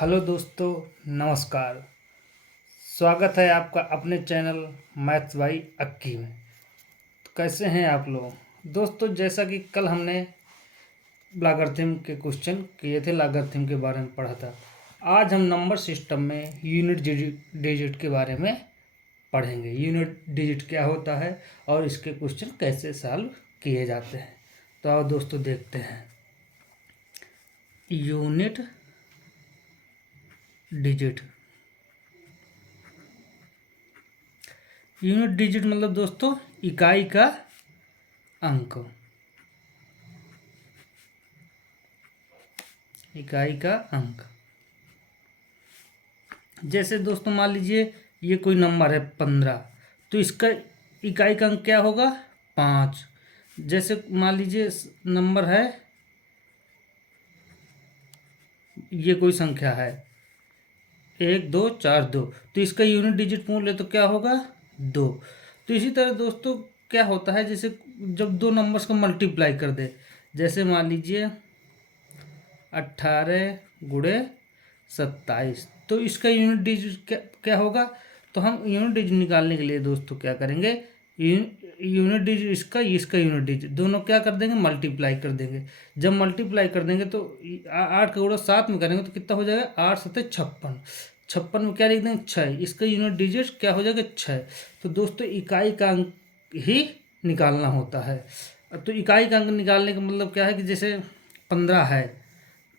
Hello दोस्तों, नमस्कार। स्वागत है आपका अपने चैनल मैथ्स बाई अक्की में। तो कैसे हैं आप लोग दोस्तों? जैसा कि कल हमने लॉगरिथम के क्वेश्चन किए थे, लॉगरिथम के बारे में पढ़ा था। आज हम नंबर सिस्टम में यूनिट डिजिट के बारे में पढ़ेंगे। यूनिट डिजिट क्या होता है और इसके क्वेश्चन कैसे सॉल्व किए जाते हैं। तो आओ दोस्तों देखते हैं। यूनिट डिजिट, यूनिट डिजिट मतलब दोस्तों इकाई का अंक, इकाई का अंक। जैसे दोस्तों मान लीजिए ये कोई नंबर है 15, तो इसका इकाई का अंक क्या होगा? 5। जैसे मान लीजिए नंबर है, ये कोई संख्या है 1 2 4 2, तो इसका यूनिट डिजिट पूछ ले तो क्या होगा? 2। तो इसी तरह दोस्तों क्या होता है, जैसे जब दो नंबर्स को मल्टीप्लाई कर दे, जैसे मान लीजिए 18 × 27, तो इसका यूनिट डिजिट क्या होगा? तो हम यूनिट डिजिट निकालने के लिए दोस्तों क्या करेंगे, यूनिट डिजिट इसका यूनिट डिजिट दोनों क्या कर देंगे? मल्टीप्लाई कर देंगे। जब मल्टीप्लाई कर देंगे तो 8 का गुणा 7 में करेंगे तो कितना हो जाएगा? 8 7 56। 56 में क्या लिख देंगे? 6। इसका यूनिट डिजिट क्या हो जाएगा? 6। तो दोस्तों इकाई का अंक ही निकालना होता है। तो इकाई का अंक निकालने का मतलब क्या है कि जैसे 15 है,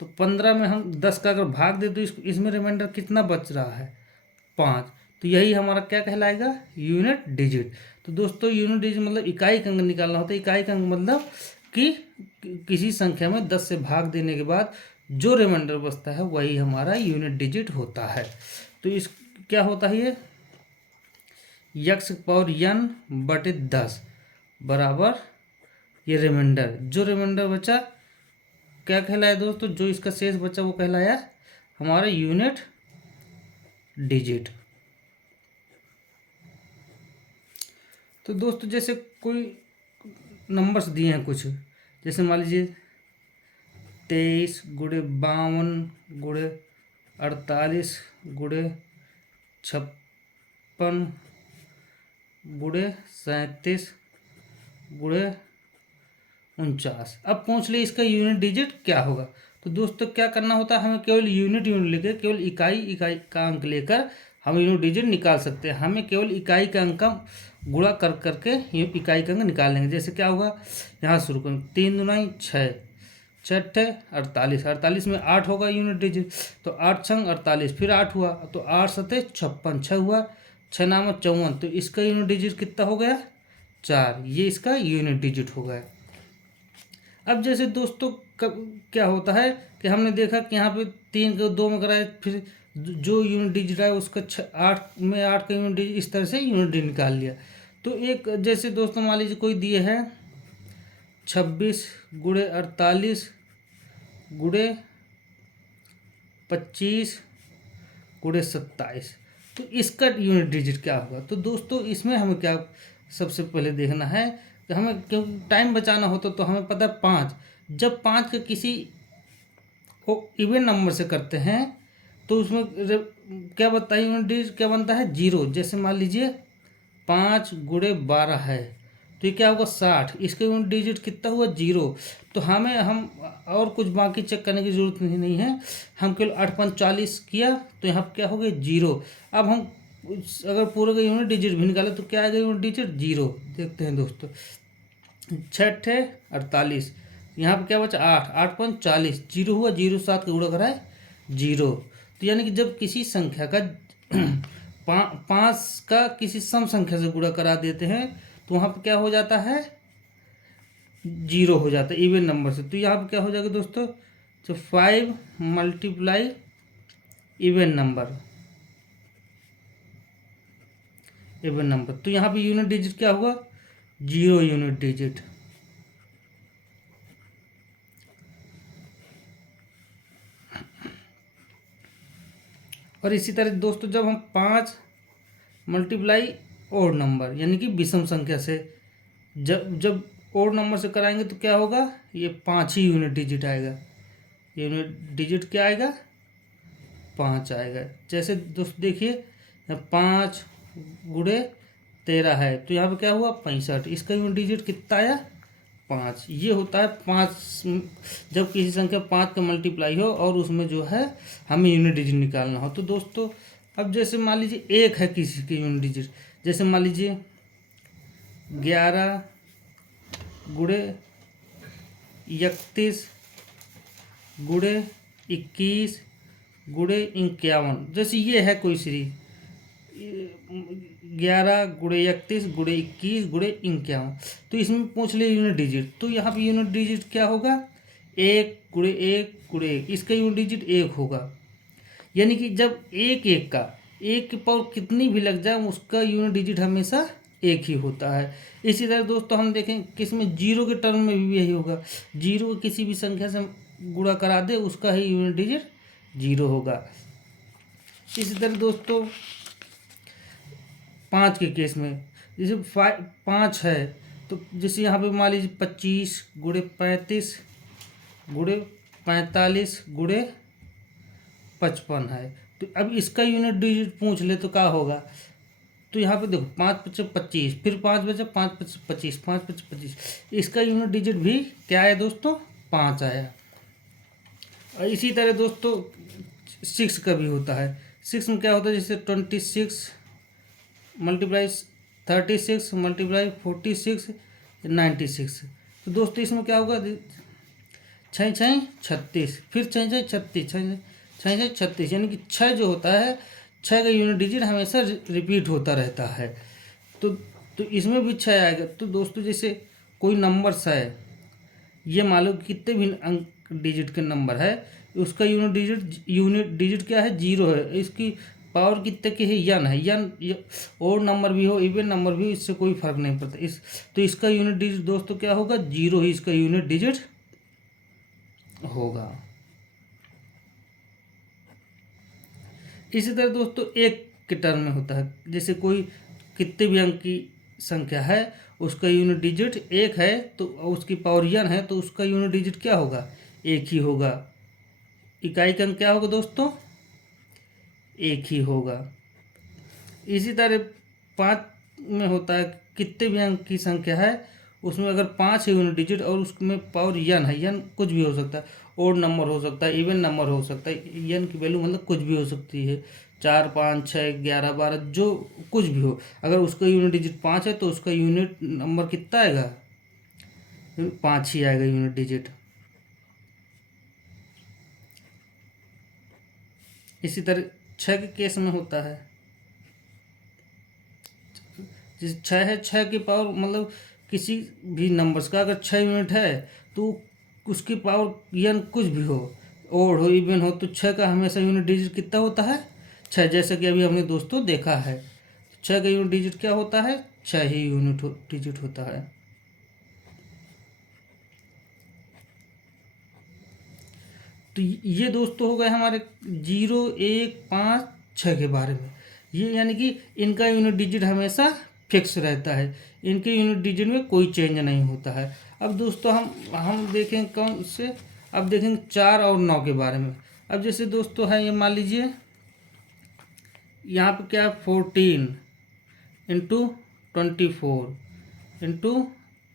तो 15 में हम 10 का अगर भाग दे तो इसमें रिमाइंडर कितना बच रहा है? 5। तो यही हमारा क्या कहलाएगा? Unit digit. तो दोस्तों यूनिट डिजिट मतलब इकाई का अंक निकालना होता है। इकाई का अंक मतलब कि किसी संख्या में 10 से भाग देने के बाद जो रिमाइंडर बचता है वही हमारा यूनिट डिजिट होता है। तो इस क्या होता है, ये x⁻n/10 बराबर ये रिमाइंडर, जो रिमाइंडर बचा क्या कहलाया दोस्तों? जो इसका शेष बचा वो कहलाया हमारा यूनिट डिजिट। तो दोस्तों जैसे कोई नंबर्स दिए हैं कुछ, जैसे मान लीजिए 23 × 52 × 48 × 56 × 37 × 49। अब पूछ ले इसका यूनिट डिजिट क्या होगा? तो दोस्तों क्या करना होता है, हमें केवल यूनिट लेकर, केवल इकाई का अंक लेकर हम यूनिट डिजिट निकाल सकते हैं। हमें केवल इकाई का अंक का गुणा कर करके इकाई का अंक निकाल लेंगे। जैसे क्या होगा, यहाँ शुरू करें 3 दूनी 6, 6 48, 48 में 8 होगा यूनिट डिजिट, तो 8 छंग 48, फिर 8 हुआ तो 8 7 56, 6 हुआ, 6 नाम 54, तो इसका यूनिट डिजिट कितना हो गया? 4। ये इसका यूनिट डिजिट हो गया। अब जैसे दोस्तों क्या होता है कि हमने देखा कि यहाँ पे 3 को 2 में कराए, फिर जो यूनिट डिजिट है उसका 8 में 8 का यूनिट डिजिट, इस तरह से यूनिट डिजिट निकाल लिया। तो एक जैसे दोस्तों मान लीजिए कोई दिए है 26 × 48 × 25 × 27, तो इसका यूनिट डिजिट क्या होगा? तो दोस्तों इसमें हमें क्या सबसे पहले देखना है कि हमें क्यों टाइम बचाना होता, तो हमें पता है 5। जब 5 का किसी इवन नंबर से करते हैं तो उसमें क्या बनता है? यूनिट डिजिट क्या बनता है? 0। जैसे मान लीजिए 5 × 12 है, तो ये क्या होगा? 60। इसका यूनिट डिजिट कितना हुआ? 0। तो हम और कुछ बाकी चेक करने की जरूरत नहीं है। हम केवल 8 5 40 किया तो यहाँ क्या हो गया? 0। अब हम अगर पूरे का यूनिट डिजिट भी निकाले तो क्या आएगा यूनिट डिजिट? 0। देखते हैं दोस्तों, 6 48, यहाँ पर क्या बचा? 8, 8 5 40, 0 हुआ, 0 7 का गुणा करा है 0। तो यानी कि जब किसी संख्या का 5 का किसी सम संख्या से गुणा करा देते हैं तो वहाँ पर क्या हो जाता है? 0 हो जाता है इवन नंबर से। तो यहाँ पर क्या हो जाएगा दोस्तों? तो 5 × इवन नंबर, तो यहाँ पे यूनिट डिजिट क्या होगा? 0 यूनिट डिजिट। और इसी तरह दोस्तों जब हम 5 × ओड नंबर यानी कि विषम संख्या से जब ओड नंबर से कराएंगे तो क्या होगा? ये 5 ही यूनिट डिजिट आएगा। यूनिट डिजिट क्या आएगा? 5 आएगा। जैसे दोस्त देखिए 5 गुणे 13 है, तो यहाँ पे क्या हुआ 65। इसका यूनिट डिजिट कितना आया 5। ये होता है 5, जब किसी संख्या 5 का मल्टीप्लाई हो और उसमें जो है हमें यूनिट डिजिट निकालना हो। तो दोस्तों अब जैसे मान लीजिए 1 है किसी के यूनिट डिजिट, जैसे मान लीजिए 11 गुणे 31 गुणे 21 गुणे 51, जैसे ये है कोई सीरीज 11 गुणे 31 गुणे 21 गुणे 51, तो इसमें पूछ ले यूनिट डिजिट। तो यहाँ पे यूनिट डिजिट क्या होगा 1 गुणे 1 गुणे 1, इसका यूनिट डिजिट 1 होगा। यानी कि जब एक के पावर कितनी भी लग जाए उसका यूनिट डिजिट हमेशा 1 ही होता है। इसी तरह दोस्तों हम देखें किसमें जीरो के टर्म में भी यही होगा। जीरो किसी भी संख्या से गुणा करा दे उसका ही यूनिट डिजिट 0 होगा। इसी तरह दोस्तों 5 के केस में जैसे 5 है, तो जैसे यहाँ पे मान लीजिए 25 गुणे 35 गुणे 45 गुणे 55 है, तो अब इसका यूनिट डिजिट पूछ ले तो क्या होगा। तो यहाँ पे देखो 5 × 5 = 25, फिर 5 बचा 5 × 5 = 25, 5 × 5 = 25, इसका यूनिट डिजिट भी क्या आया दोस्तों 5 आया। और इसी तरह दोस्तों 6 का भी होता है। 6 में क्या होता है, जैसे 26 × 36 × 46 96। तो दोस्तों इसमें क्या होगा 6 × 36, फिर 6 × 36, 6 × 36, यानी कि 6 जो होता है 6 का यूनिट डिजिट हमेशा रिपीट होता रहता है। तो इसमें भी 6 आएगा। तो दोस्तों जैसे कोई नंबर्स है, ये मान लो कितने भी अंक डिजिट के नंबर है, उसका यूनिट डिजिट क्या है 0 है। इसकी पावर कितने की है यन है। यन और नंबर भी हो इवन नंबर भी हो, इससे कोई फर्क नहीं पड़ता। तो इसका यूनिट डिजिट दोस्तों क्या होगा 0 ही इसका यूनिट डिजिट होगा। इसी तरह दोस्तों 1 के टर्म में होता है, जैसे कोई कितने भी अंक की संख्या है उसका यूनिट डिजिट 1 है, तो उसकी पावर यन है, तो उसका यूनिट डिजिट क्या होगा 1 ही होगा। इकाई का अंक क्या होगा दोस्तों 1 ही होगा। इसी तरह 5 में होता है, कितने भी अंक की संख्या है उसमें अगर 5 है यूनिट डिजिट और उसमें पावर यन है, यन कुछ भी हो सकता है, ओड नंबर हो सकता है, इवन नंबर हो सकता है, यन की वैल्यू मतलब कुछ भी हो सकती है, 4 5 6 11 12 जो कुछ भी हो, अगर उसका यूनिट डिजिट 5 है तो उसका यूनिट नंबर कितना आएगा 5 ही आएगा यूनिट डिजिट। इसी तरह 6 के केस में होता है, जिस 6 है 6 की पावर मतलब किसी भी नंबर्स का अगर 6 यूनिट है तो उसकी पावर यन कुछ भी हो, ओड हो इवन हो, तो 6 का हमेशा यूनिट डिजिट कितना होता है 6, जैसा कि अभी हमने दोस्तों देखा है। 6 का यूनिट डिजिट क्या होता है 6 ही यूनिट डिजिट होता है। तो ये दोस्तों हो गए हमारे 0 1 5 6 के बारे में। ये यानी कि इनका यूनिट डिजिट हमेशा फिक्स रहता है, इनके यूनिट डिजिट में कोई चेंज नहीं होता है। अब दोस्तों हम देखें कौन से, अब देखेंगे 4 और 9 के बारे में। अब जैसे दोस्तों है ये मान लीजिए यहाँ पे क्या 14 × 24 ×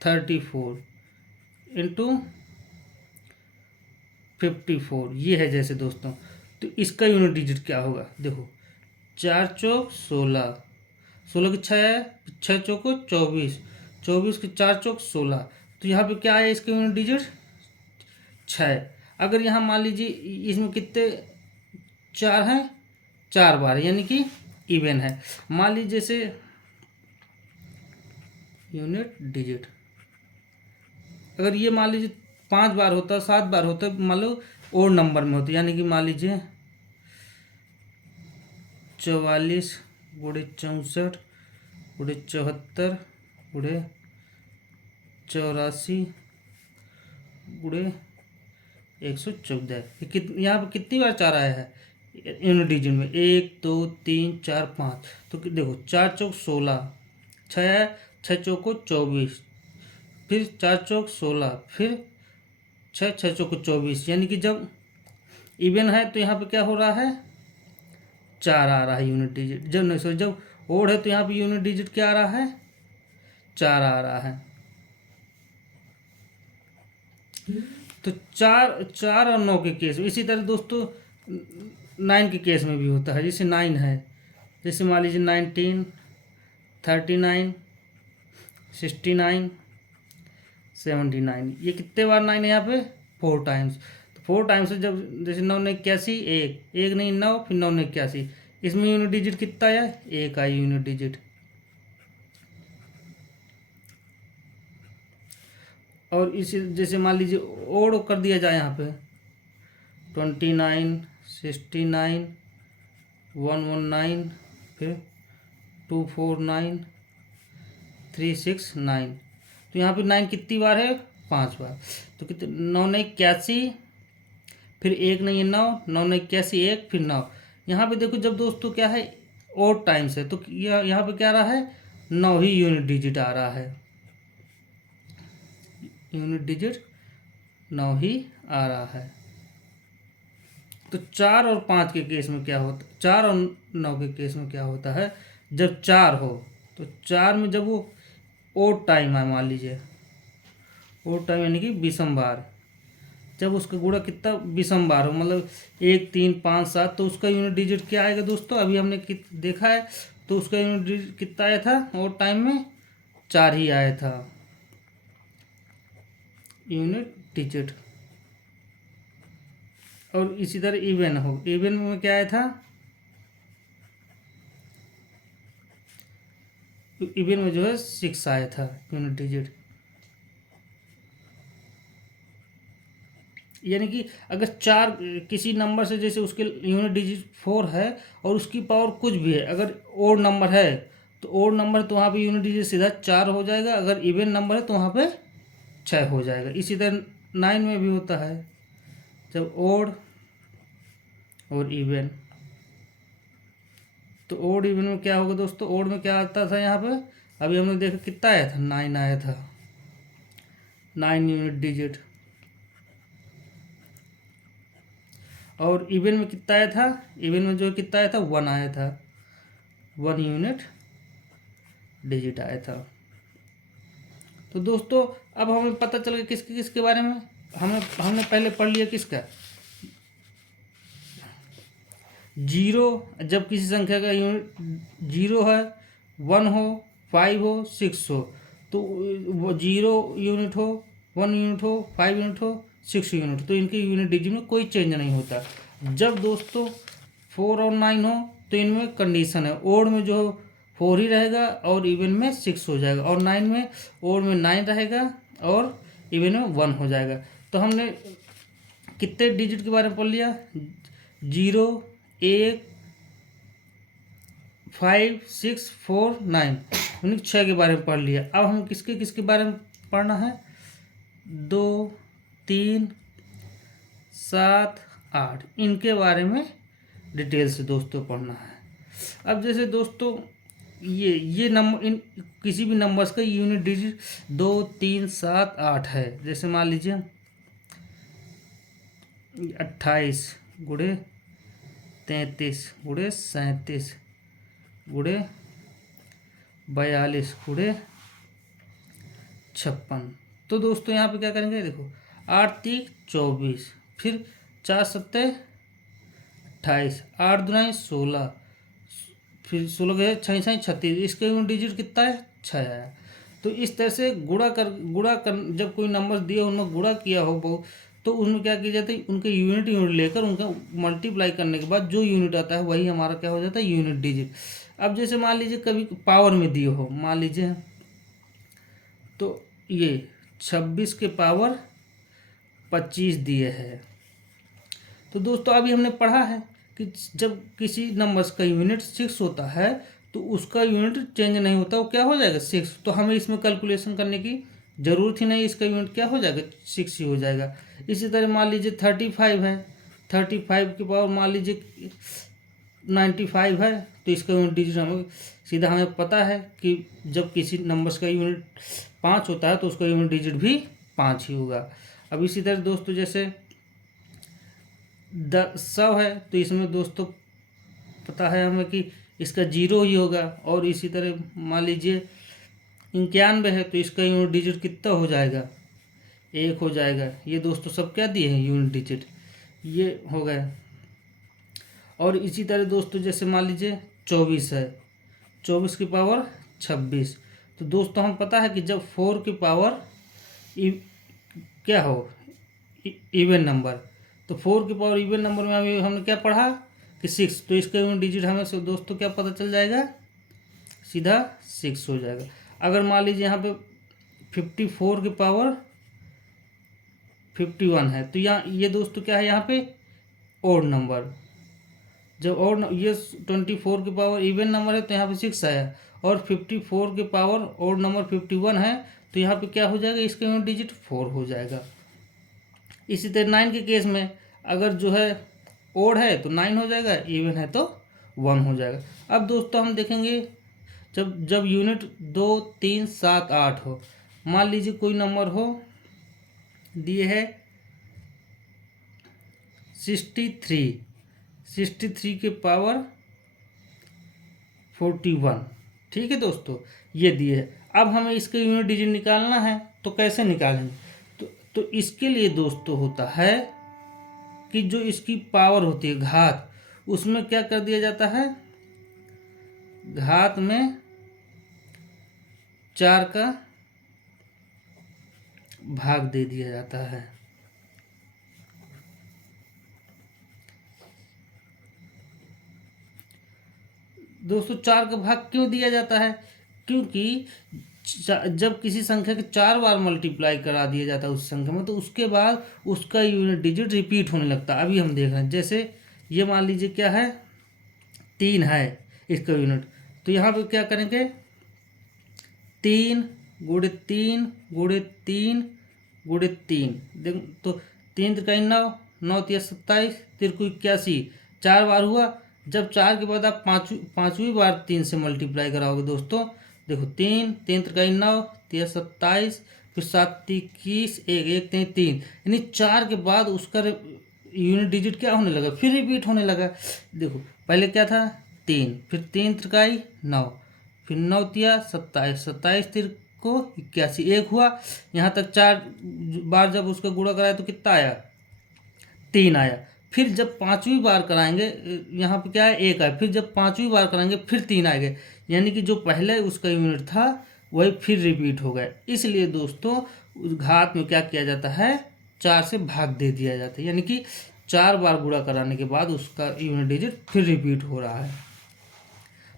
34 × 54, ये है जैसे दोस्तों। तो इसका यूनिट डिजिट क्या होगा, देखो 4 चौक 16, 16 की 6 है, 6 चौको 24, 24 की 4 चौक 16, तो यहाँ पे क्या है इसका यूनिट डिजिट 6। अगर यहाँ मान लीजिए इसमें कितने 4 हैं 4 बार, यानी कि इवन है। मान लीजिए जैसे यूनिट डिजिट अगर ये मान लीजिए 5 बार होता 7 बार होता, मान लो और नंबर में होता, यानी कि मान लीजिए 44 गुणे 64 गुणे 74 गुणे 84 गुणे 114, यहाँ पर कितनी बार 4 आया है यूनिट डिजिट में 1 2 3 4 5। तो देखो 4 चौक 16, 6 है 6 चौको 24, फिर 4 चौक 16, फिर 6 6 चौको 24, यानी कि जब इवन है तो यहाँ पे क्या हो रहा है 4 आ रहा है यूनिट डिजिट। जब नहीं सॉरी, जब ओड है तो यहाँ पे यूनिट डिजिट क्या आ रहा है, 4 आ रहा है। तो 4 4 और 9 के केस में, इसी तरह दोस्तों 9 के केस में भी होता है। जैसे 9 है, जैसे मान लीजिए 19, 39, 69, 79, ये कितने बार 9 है यहाँ पे, 4 टाइम्स। तो 4 टाइम्स से जब जैसे 9 ने 81, एक नहीं 9, फिर 9 ने 81, इसमें यूनिट डिजिट कितना आया, 1 आई यूनिट डिजिट। और इसी जैसे मान लीजिए और कर दिया जाए यहाँ पे 29, 69, 119, फिर 249, 369, तो यहाँ पे 9 कितनी बार है, 5 बार। तो कितने, 9 ने 81, फिर 1 नहीं 9, 9 ने 81, 1 फिर 9। यहाँ पे देखो जब दोस्तों क्या है ओड टाइम्स है, तो यहाँ पे क्या आ रहा है, 9 ही यूनिट डिजिट आ रहा है, यूनिट डिजिट 9 ही आ रहा है। तो 4 और 5 के केस में क्या होता, 4 और 9 के केस में क्या होता है, जब 4 हो तो 4 में जब वो ओड टाइम है, मान लीजिए ओड टाइम यानी कि विषम बार, जब उसका गुणा कितना विषम बार हो, मतलब 1, 3, 5, 7, तो उसका यूनिट डिजिट क्या आएगा दोस्तों, अभी हमने देखा है। तो उसका यूनिट डिजिट कितना आया था ओड टाइम में, 4 ही आया था यूनिट डिजिट। और इसी तरह इवन हो, इवन में क्या आया था, इवन में जो है 6 आया था यूनिट डिजिट। यानी कि अगर 4 किसी नंबर से, जैसे उसके यूनिट डिजिट 4 है और उसकी पावर कुछ भी है, अगर ओड नंबर है तो ओड नंबर तो वहाँ पे यूनिट डिजिट सीधा 4 हो जाएगा, अगर इवन नंबर है तो वहाँ पे 6 हो जाएगा। इसी तरह 9 में भी होता है, जब ओड और इवन, तो ओड इवन में क्या होगा दोस्तों, ओड में क्या आता था यहाँ पे, अभी हमने देखा कितना आया था, 9 आया था, 9 यूनिट डिजिट। और इवन में कितना आया था, इवन में जो कितना आया था, 1 आया था, 1 यूनिट डिजिट आया था। तो दोस्तों अब हमें पता चल गया किसके किसके बारे में, हमने पहले पढ़ लिया किसका, जीरो, जब किसी संख्या का यूनिट 0 है, 1 हो, 5 हो, 6 हो, तो वो 0 यूनिट हो, 1 यूनिट हो, 5 यूनिट हो, 6 यूनिट, तो इनके यूनिट डिजिट में कोई चेंज नहीं होता। जब दोस्तों 4 और 9 हो तो इनमें कंडीशन है, ओड में जो 4 ही रहेगा और इवन में 6 हो जाएगा, और 9 में ओड में 9 रहेगा और इवन में 1 हो जाएगा। तो हमने कितने डिजिट के बारे में पढ़ लिया, 0, 1, 5, 6, 4, 9, यानी 6 के बारे में पढ़ लिया। अब हम किसके किसके बारे में पढ़ना है, 2, 3, 7, 8, इनके बारे में डिटेल से दोस्तों पढ़ना है। अब जैसे दोस्तों ये नंबर, इन किसी भी नंबर्स का यूनिट डिजिट 2, 3, 7, 8 है। जैसे मान लीजिए 28 गुड़े 33 गुड़े 37 गुड़े 42 गुड़े 56। तो दोस्तों यहाँ पे क्या करेंगे, देखो 8 3 24, फिर 4 7 28, 8 2 16, फिर 16 गए 6 6 36, इसका यूनिट डिजिट कितना है, 6 आया। तो इस तरह से गुणा कर जब कोई नंबर दिए उनमें गुणा किया हो बहुत, तो उनमें क्या किया जाता है, उनके यूनिट लेकर उनका मल्टीप्लाई करने के बाद जो यूनिट आता है वही हमारा क्या हो जाता है, यूनिट डिजिट। अब जैसे मान लीजिए कभी पावर में दिए हो, मान लीजिए तो ये 26 के पावर 25 दिए है। तो दोस्तों अभी हमने पढ़ा है कि जब किसी नंबर्स का यूनिट 6 होता है तो उसका यूनिट चेंज नहीं होता, वो क्या हो जाएगा 6। तो हमें इसमें कैलकुलेशन करने की ज़रूरत ही नहीं, इसका यूनिट क्या हो जाएगा 6 ही हो जाएगा। इसी तरह मान लीजिए 35 है, 35 के पावर मान लीजिए 95 है, तो इसका यूनिट डिजिट हमें पता है कि जब किसी नंबर्स का यूनिट 5 होता है तो उसका यूनिट डिजिट भी 5 ही होगा। अब इसी तरह दोस्तों जैसे 100 है, तो इसमें दोस्तों पता है हमें कि इसका 0 ही होगा। और इसी तरह मान लीजिए 91 है तो इसका यूनिट डिजिट कितना हो जाएगा, 1 हो जाएगा। ये दोस्तों सब क्या दिए हैं, यूनिट डिजिट, ये हो गया। और इसी तरह दोस्तों जैसे मान लीजिए 24 है, 24 की पावर 26। तो दोस्तों हम पता है कि जब 4 की पावर क्या हो, इवन नंबर, तो 4 की पावर इवन नंबर में अभी हमने क्या पढ़ा कि 6, तो इसका यूनिट डिजिट हमें दोस्तों क्या पता चल जाएगा, सीधा 6 हो जाएगा। अगर मान लीजिए यहाँ पे 54 की पावर 51 है तो यहाँ ये दोस्तों क्या है, यहाँ पे ओड नंबर। जब और ये 24 की पावर इवन नंबर है तो यहाँ पे 6 आया, और 54 की पावर ओड नंबर 51 है तो यहाँ पे क्या हो जाएगा, इसका यूनिट डिजिट 4 हो जाएगा। इसी तरह 9 के केस में अगर जो है ओड है तो 9 हो जाएगा, इवन है तो 1 हो जाएगा। अब दोस्तों हम देखेंगे जब जब यूनिट 2 3 7 8 हो, मान लीजिए कोई नंबर हो दिए है 63 के पावर 41, ठीक है दोस्तों, ये दिए है। अब हमें इसका यूनिट डिजिट निकालना है, तो कैसे निकालेंगे, तो इसके लिए दोस्तों होता है कि जो इसकी पावर होती है घात, उसमें क्या कर दिया जाता है, घात में 4 का भाग दे दिया जाता है। दोस्तों 4 का भाग क्यों दिया जाता है, क्योंकि जब किसी संख्या के 4 बार मल्टीप्लाई करा दिया जाता है उस संख्या में, तो उसके बाद उसका यूनिट डिजिट रिपीट होने लगता है। अभी हम देख रहे हैं, जैसे ये मान लीजिए क्या है, 3 है इसका यूनिट, तो यहाँ पे क्या करेंगे, 3 गुणे 3 गुणे 3 गुणे 3, देख तो 3 त्रिकाई 9, 9 तिया 27, 3 को 81, 4 बार हुआ। जब 4 के बाद आप पाँचवीं बार 3 से मल्टीप्लाई कराओगे दोस्तों, देखो 3 त्रिकाई 9 तिया 27, फिर 7 21, 1 1 3 3, यानी 4 के बाद उसका यूनिट डिजिट क्या होने लगा, फिर रिपीट होने लगा। देखो पहले क्या था 3, फिर 3 त्रिकाई 9, फिर 9 तिया 27, 27 तिर को 81, 1 हुआ। यहाँ तक 4 बार जब उसका गुणा कराया तो कितना आया, 3 आया। फिर जब 5वीं बार कराएंगे, यहाँ पे क्या है 1 आया, फिर जब 5वीं बार कराएंगे फिर 3 आएंगे, यानी कि जो पहले उसका यूनिट था वही फिर रिपीट हो गया। इसलिए दोस्तों उस घात में क्या किया जाता है, 4 से भाग दे दिया जाता है, यानी कि 4 बार गुणा कराने के बाद उसका यूनिट डिजिट फिर रिपीट हो रहा है।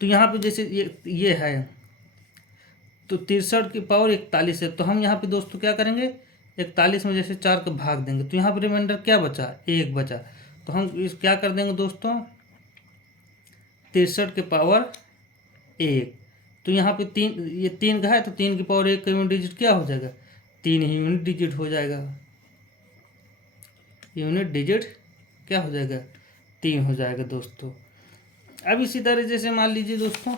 तो यहाँ पे जैसे ये है, तो 63 की पावर 41 है, तो हम यहाँ पे दोस्तों क्या करेंगे, 41 में जैसे 4 का भाग देंगे तो यहाँ पे रिमाइंडर क्या बचा, 1 बचा। तो हम इस क्या कर देंगे दोस्तों, 63 के पावर 1, तो यहाँ पे 3, ये 3 का है तो 3 की पावर 1 का यूनिट डिजिट क्या हो जाएगा, 3 ही यूनिट डिजिट हो जाएगा। यूनिट डिजिट क्या हो जाएगा, 3 हो जाएगा दोस्तों। अब इसी तरह जैसे मान लीजिए दोस्तों